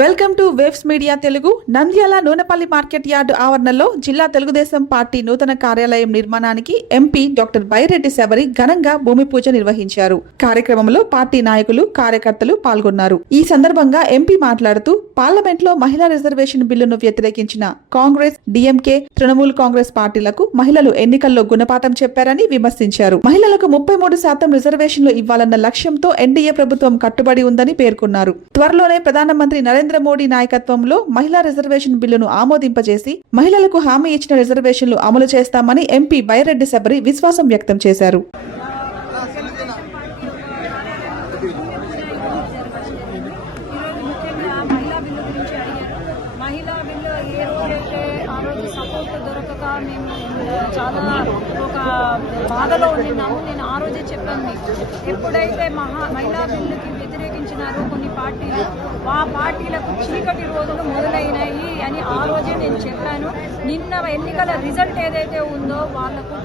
Welcome to waves media Telugu. Nandyal Nunepalli market yard ఆవరణలో జిల్లా Telugu Desam party నూతన కార్యాలయం నిర్మాణానికి ఎంపీ డాక్టర్ బైరెడ్డి శబరి ఘనంగా భూమి పూజ నిర్వహించారు. కార్యక్రమంలో పార్టీ నాయకులు, కార్యకర్తలు పాల్గొన్నారు. ఈ సందర్భంగా ఎంపీ మాట్లాడుతూ పార్లమెంట్ లో మహిళా రిజర్వేషన్ బిల్లును వ్యతిరేకించిన కాంగ్రెస్, డిఎంకే, తృణమూల్ కాంగ్రెస్ పార్టీలకు మహిళలు ఎన్నికల్లో గుణపాఠం చెప్పారని విమర్శించారు. మహిళలకు 33% రిజర్వేషన్లు ఇవ్వాలన్న లక్ష్యంతో ఎన్డీఏ ప్రభుత్వం కట్టుబడి ఉందని పేర్కొన్నారు. త్వరలోనే ప్రధానమంత్రి నరేంద్ర మోడీ నాయకత్వంలో మహిళా రిజర్వేషన్ బిల్లును ఆమోదింపజేసి మహిళలకు హామీ ఇచ్చిన రిజర్వేషన్లు అమలు చేస్తామని ఎంపీ బైరెడ్డి శబరి విశ్వాసం వ్యక్తం చేశారు. మహిళా బిల్లు ఏ రోజైతే ఆ రోజు సపోర్ట్ దొరకక మేము చాలా ఒక బాధలో ఉన్నాము. నేను ఆ రోజే చెప్పాను మీకు, ఎప్పుడైతే మహిళా బిల్లుకి వ్యతిరేకించినారో కొన్ని పార్టీలు, ఆ పార్టీలకు చీకటి రోజులు మొదలైనాయి అని ఆ రోజే నేను చెప్పాను. నిన్న ఎన్నికల రిజల్ట్ ఏదైతే ఉందో వాళ్లకు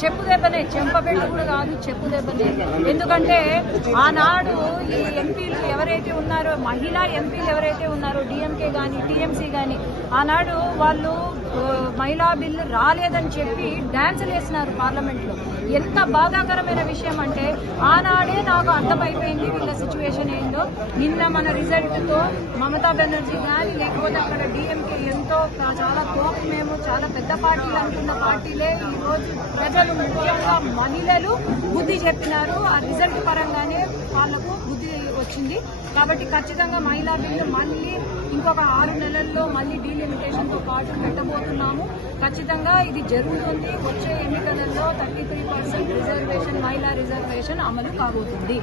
చెప్పు దెబ్బనే, చెంపబెట్టు కూడా కాదు, చెప్పు దెబ్బనే. ఎందుకంటే ఆనాడు ఈ ఎంపీలు ఎవరైతే ఉన్నారో, మహిళా ఎంపీలు ఎవరైతే ఉన్నారో, డిఎంకే కానీ టీఎంసీ కానీ, ఆనాడు వాళ్ళు మహిళా బిల్లు రాలేదని చెప్పి డాన్సులు వేసినారు పార్లమెంట్లో. ఎంత బాధాకరమైన విషయం అంటే ఆనాడే నాకు అర్థమైపోయింది వీళ్ళ సిచ్యువేషన్ ఏందో. నిన్న మన రిజల్ట్తో మమతా బెనర్జీ కానీ లేకపోతే అక్కడ డిఎంకే ఎంతో చాలా మేము చాలా పెద్ద పార్టీలు అనుకున్న పార్టీలే ఈరోజు ప్రజలు, ముఖ్యంగా మహిళలు బుద్ధి చెప్పినారు. ఆ రిజల్ట్ పరంగానే వాళ్లకు బుద్ధి వచ్చింది. కాబట్టి ఖచ్చితంగా మహిళా బిల్లు మళ్ళీ ఇంకొక 6 నెలల్లో మళ్ళీ డీలిమిటేషన్తో పాటు పెట్టబోతున్నాము. ఖచ్చితంగా ఇది జరుగుతుంది. వచ్చే ఎన్నికలలో 33% రిజర్వేషన్, మహిళా రిజర్వేషన్ అమలు కాబోతుంది.